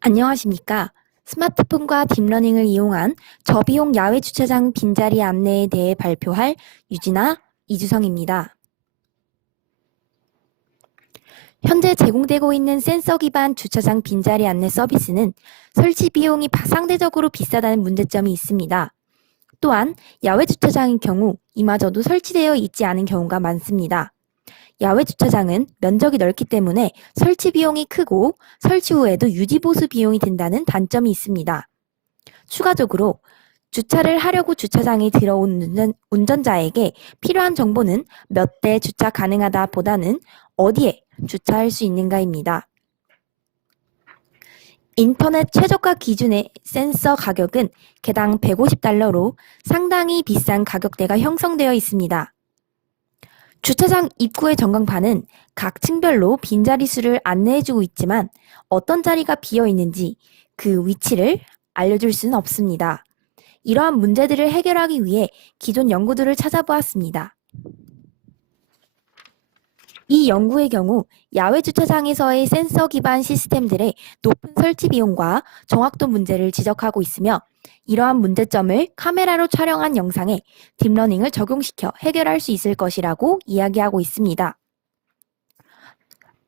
안녕하십니까. 스마트폰과 딥러닝을 이용한 저비용 야외 주차장 빈자리 안내에 대해 발표할 유진아, 이주성입니다. 현재 제공되고 있는 센서 기반 주차장 빈자리 안내 서비스는 설치 비용이 상대적으로 비싸다는 문제점이 있습니다. 또한 야외 주차장인 경우 이마저도 설치되어 있지 않은 경우가 많습니다. 야외 주차장은 면적이 넓기 때문에 설치 비용이 크고 설치 후에도 유지 보수 비용이 든다는 단점이 있습니다. 추가적으로 주차를 하려고 주차장에 들어온 운전자에게 필요한 정보는 몇 대 주차 가능하다 보다는 어디에 주차할 수 있는가입니다. 인터넷 최저가 기준의 센서 가격은 개당 150달러로 상당히 비싼 가격대가 형성되어 있습니다. 주차장 입구의 전광판은 각 층별로 빈자리 수를 안내해주고 있지만 어떤 자리가 비어 있는지 그 위치를 알려줄 수는 없습니다. 이러한 문제들을 해결하기 위해 기존 연구들을 찾아보았습니다. 이 연구의 경우 야외 주차장에서의 센서 기반 시스템들의 높은 설치 비용과 정확도 문제를 지적하고 있으며 이러한 문제점을 카메라로 촬영한 영상에 딥러닝을 적용시켜 해결할 수 있을 것이라고 이야기하고 있습니다.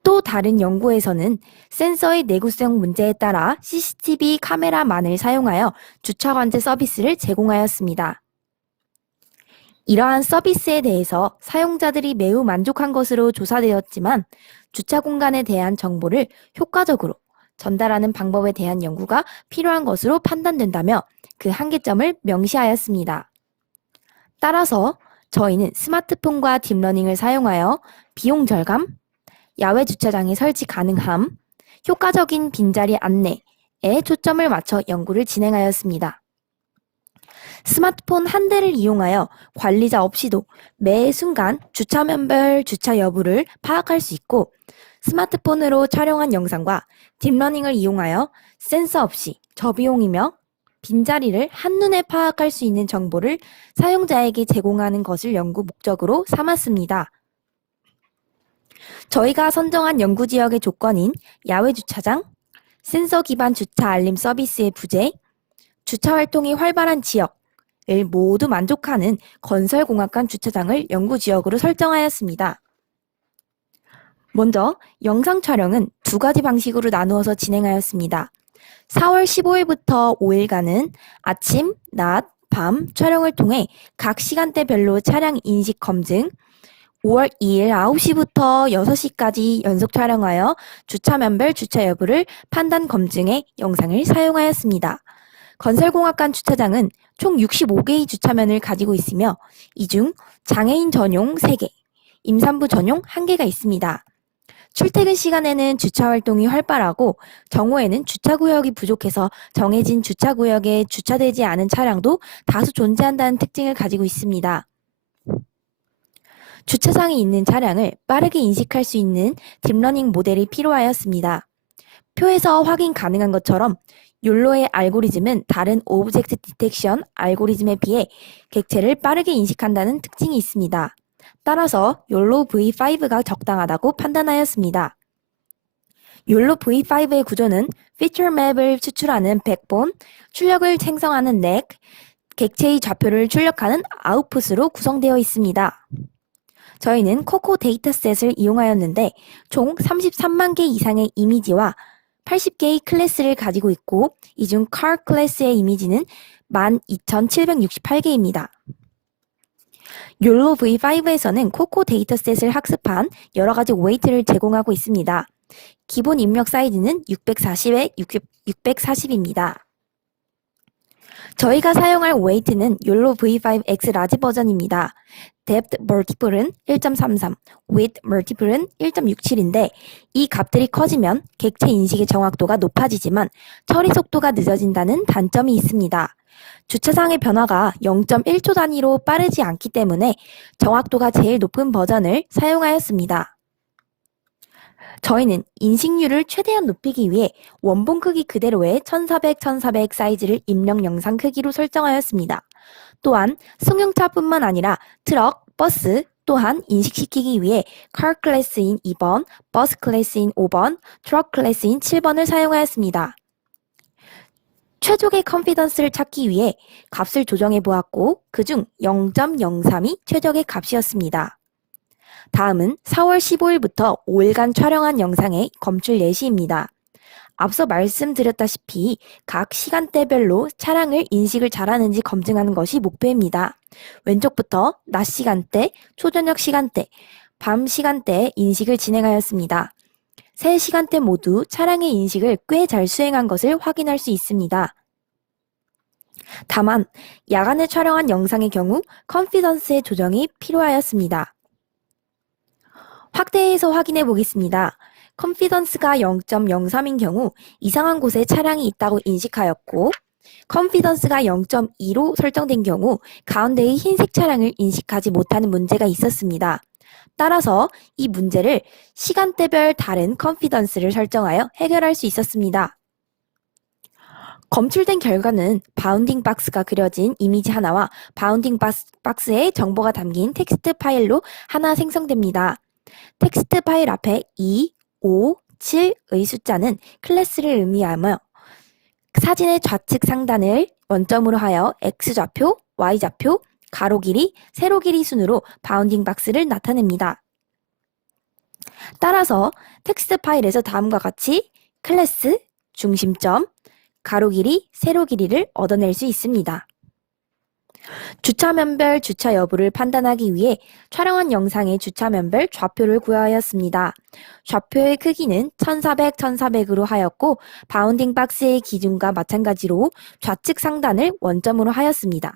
또 다른 연구에서는 센서의 내구성 문제에 따라 CCTV 카메라만을 사용하여 주차 관제 서비스를 제공하였습니다. 이러한 서비스에 대해서 사용자들이 매우 만족한 것으로 조사되었지만 주차 공간에 대한 정보를 효과적으로 전달하는 방법에 대한 연구가 필요한 것으로 판단된다며 그 한계점을 명시하였습니다. 따라서 저희는 스마트폰과 딥러닝을 사용하여 비용 절감, 야외 주차장의 설치 가능함, 효과적인 빈자리 안내에 초점을 맞춰 연구를 진행하였습니다. 스마트폰 한 대를 이용하여 관리자 없이도 매 순간 주차면별 주차 여부를 파악할 수 있고 스마트폰으로 촬영한 영상과 딥러닝을 이용하여 센서 없이 저비용이며 빈자리를 한눈에 파악할 수 있는 정보를 사용자에게 제공하는 것을 연구 목적으로 삼았습니다. 저희가 선정한 연구 지역의 조건인 야외 주차장, 센서 기반 주차 알림 서비스의 부재, 주차 활동이 활발한 지역을 모두 만족하는 건설공학관 주차장을 연구 지역으로 설정하였습니다. 먼저 영상 촬영은 두 가지 방식으로 나누어서 진행하였습니다. 4월 15일부터 5일간은 아침, 낮, 밤 촬영을 통해 각 시간대별로 차량 인식 검증, 5월 2일 9시부터 6시까지 연속 촬영하여 주차면별 주차 여부를 판단 검증해 영상을 사용하였습니다. 건설공학관 주차장은 총 65개의 주차면을 가지고 있으며 이 중 장애인 전용 3개, 임산부 전용 1개가 있습니다. 출퇴근 시간에는 주차 활동이 활발하고 정오에는 주차구역이 부족해서 정해진 주차구역에 주차되지 않은 차량도 다수 존재한다는 특징을 가지고 있습니다. 주차장에 있는 차량을 빠르게 인식할 수 있는 딥러닝 모델이 필요하였습니다. 표에서 확인 가능한 것처럼 욜로의 알고리즘은 다른 오브젝트 디텍션 알고리즘에 비해 객체를 빠르게 인식한다는 특징이 있습니다. 따라서 욜로 V5가 적당하다고 판단하였습니다. 욜로 V5의 구조는 피처 맵을 추출하는 백본, 출력을 생성하는 넥, 객체의 좌표를 출력하는 아웃풋으로 구성되어 있습니다. 저희는 코코 데이터셋을 이용하였는데 총 33만 개 이상의 이미지와 80개의 클래스를 가지고 있고 이 중 car 클래스의 이미지는 12,768개입니다. 욜로 V5에서는 코코 데이터셋을 학습한 여러 가지 웨이트를 제공하고 있습니다. 기본 입력 사이즈는 640에 640입니다. 저희가 사용할 웨이트는 욜로 V5X 라지 버전입니다. depth multiple은 1.33, width multiple은 1.67인데 이 값들이 커지면 객체 인식의 정확도가 높아지지만 처리 속도가 늦어진다는 단점이 있습니다. 주차장의 변화가 0.1초 단위로 빠르지 않기 때문에 정확도가 제일 높은 버전을 사용하였습니다. 저희는 인식률을 최대한 높이기 위해 원본 크기 그대로의 1400x1400 사이즈를 입력 영상 크기로 설정하였습니다. 또한 승용차뿐만 아니라 트럭, 버스 또한 인식시키기 위해 car 클래스인 2번, 버스 클래스인 5번, 트럭 클래스인 7번을 사용하였습니다. 최적의 컨피던스를 찾기 위해 값을 조정해 보았고 그중 0.03이 최적의 값이었습니다. 다음은 4월 15일부터 5일간 촬영한 영상의 검출 예시입니다. 앞서 말씀드렸다시피 각 시간대별로 차량을 인식을 잘하는지 검증하는 것이 목표입니다. 왼쪽부터 낮 시간대, 초저녁 시간대, 밤 시간대에 인식을 진행하였습니다. 세 시간대 모두 차량의 인식을 꽤 잘 수행한 것을 확인할 수 있습니다. 다만 야간에 촬영한 영상의 경우 컨피던스의 조정이 필요하였습니다. 확대해서 확인해 보겠습니다. 컨피던스가 0.03인 경우 이상한 곳에 차량이 있다고 인식하였고 컨피던스가 0.2로 설정된 경우 가운데의 흰색 차량을 인식하지 못하는 문제가 있었습니다. 따라서 이 문제를 시간대별 다른 컨피던스를 설정하여 해결할 수 있었습니다. 검출된 결과는 바운딩 박스가 그려진 이미지 하나와 바운딩 박스에 정보가 담긴 텍스트 파일로 하나 생성됩니다. 텍스트 파일 앞에 2, 5, 7의 숫자는 클래스를 의미하며 사진의 좌측 상단을 원점으로 하여 X좌표, Y좌표, 가로 길이, 세로 길이 순으로 바운딩 박스를 나타냅니다. 따라서 텍스트 파일에서 다음과 같이 클래스, 중심점, 가로 길이, 세로 길이를 얻어낼 수 있습니다. 주차면별 주차 여부를 판단하기 위해 촬영한 영상의 주차면별 좌표를 구하였습니다. 좌표의 크기는 1400, 1400으로 하였고 바운딩 박스의 기준과 마찬가지로 좌측 상단을 원점으로 하였습니다.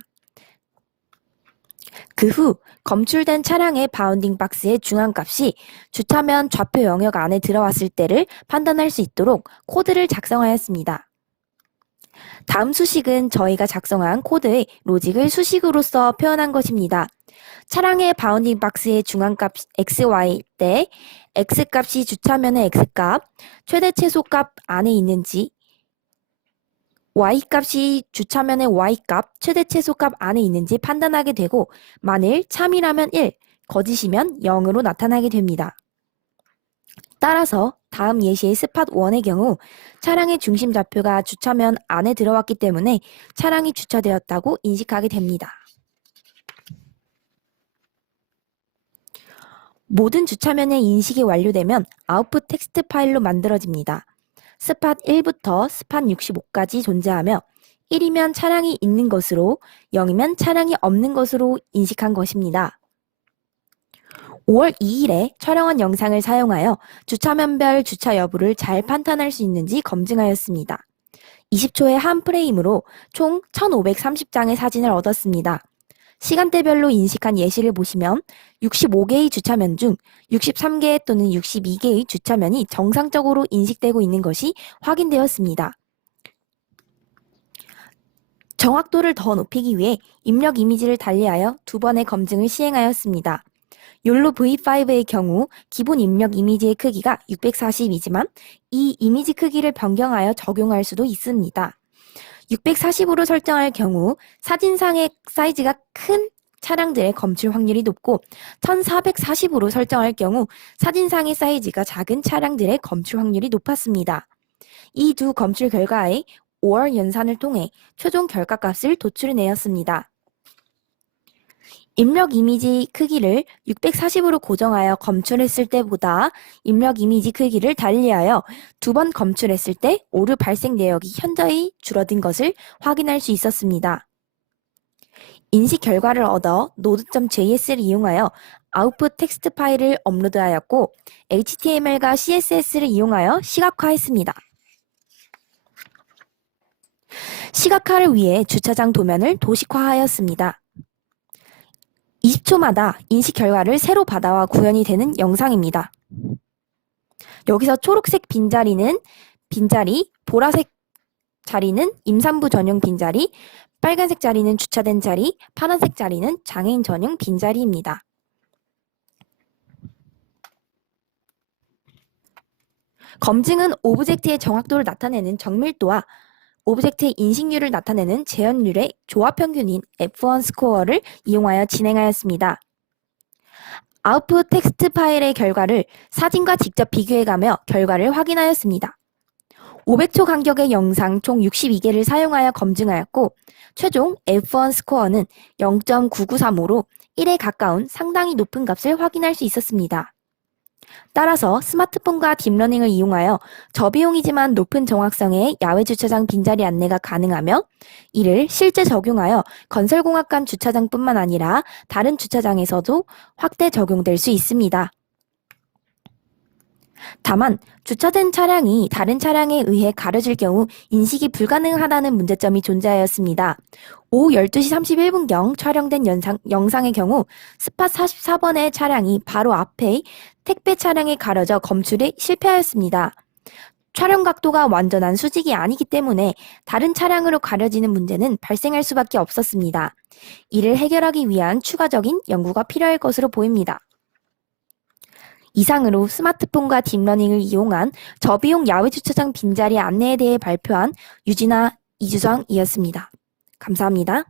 그 후 검출된 차량의 바운딩 박스의 중앙값이 주차면 좌표 영역 안에 들어왔을 때를 판단할 수 있도록 코드를 작성하였습니다. 다음 수식은 저희가 작성한 코드의 로직을 수식으로서 표현한 것입니다. 차량의 바운딩 박스의 중앙값 XY 때 X값이 주차면의 X값, 최대 최소값 안에 있는지 Y값이 주차면의 Y값, 최대 최소값 안에 있는지 판단하게 되고 만일 참이라면 1, 거짓이면 0으로 나타나게 됩니다. 따라서 다음 예시의 스팟 1의 경우 차량의 중심 좌표가 주차면 안에 들어왔기 때문에 차량이 주차되었다고 인식하게 됩니다. 모든 주차면의 인식이 완료되면 아웃풋 텍스트 파일로 만들어집니다. 스팟 1부터 스팟 65까지 존재하며 1이면 차량이 있는 것으로 0이면 차량이 없는 것으로 인식한 것입니다. 5월 2일에 촬영한 영상을 사용하여 주차면별 주차 여부를 잘 판단할 수 있는지 검증하였습니다. 20초의 한 프레임으로 총 1530장의 사진을 얻었습니다. 시간대별로 인식한 예시를 보시면 65개의 주차면 중 63개 또는 62개의 주차면이 정상적으로 인식되고 있는 것이 확인되었습니다. 정확도를 더 높이기 위해 입력 이미지를 달리하여 2번의 검증을 시행하였습니다. 욜로 V5의 경우 기본 입력 이미지의 크기가 640이지만 이 이미지 크기를 변경하여 적용할 수도 있습니다. 640으로 설정할 경우 사진상의 사이즈가 큰 차량들의 검출 확률이 높고 1440으로 설정할 경우 사진상의 사이즈가 작은 차량들의 검출 확률이 높았습니다. 이 두 검출 결과의 5월 연산을 통해 최종 결과값을 도출해내었습니다. 입력 이미지 크기를 640으로 고정하여 검출했을 때보다 입력 이미지 크기를 달리하여 2번 검출했을 때 오류 발생 내역이 현저히 줄어든 것을 확인할 수 있었습니다. 인식 결과를 얻어 node.js를 이용하여 아웃풋 텍스트 파일을 업로드하였고 HTML과 CSS를 이용하여 시각화했습니다. 시각화를 위해 주차장 도면을 도식화하였습니다. 20초마다 인식 결과를 새로 받아와 구현이 되는 영상입니다. 여기서 초록색 빈자리는 빈자리, 보라색 자리는 임산부 전용 빈자리, 빨간색 자리는 주차된 자리, 파란색 자리는 장애인 전용 빈자리입니다. 검증은 오브젝트의 정확도를 나타내는 정밀도와 오브젝트의 인식률을 나타내는 재현율의 조합평균인 F1 스코어를 이용하여 진행하였습니다. 아웃풋 텍스트 파일의 결과를 사진과 직접 비교해가며 결과를 확인하였습니다. 500초 간격의 영상 총 62개를 사용하여 검증하였고 최종 F1 스코어는 0.9935로 1에 가까운 상당히 높은 값을 확인할 수 있었습니다. 따라서 스마트폰과 딥러닝을 이용하여 저비용이지만 높은 정확성의 야외 주차장 빈자리 안내가 가능하며 이를 실제 적용하여 건설공학관 주차장뿐만 아니라 다른 주차장에서도 확대 적용될 수 있습니다. 다만 주차된 차량이 다른 차량에 의해 가려질 경우 인식이 불가능하다는 문제점이 존재하였습니다. 오후 12시 31분경 촬영된 영상의 경우 스팟 44번의 차량이 바로 앞에 택배 차량에 가려져 검출에 실패하였습니다. 촬영 각도가 완전한 수직이 아니기 때문에 다른 차량으로 가려지는 문제는 발생할 수밖에 없었습니다. 이를 해결하기 위한 추가적인 연구가 필요할 것으로 보입니다. 이상으로 스마트폰과 딥러닝을 이용한 저비용 야외 주차장 빈자리 안내에 대해 발표한 유진아 이주정이었습니다. 감사합니다.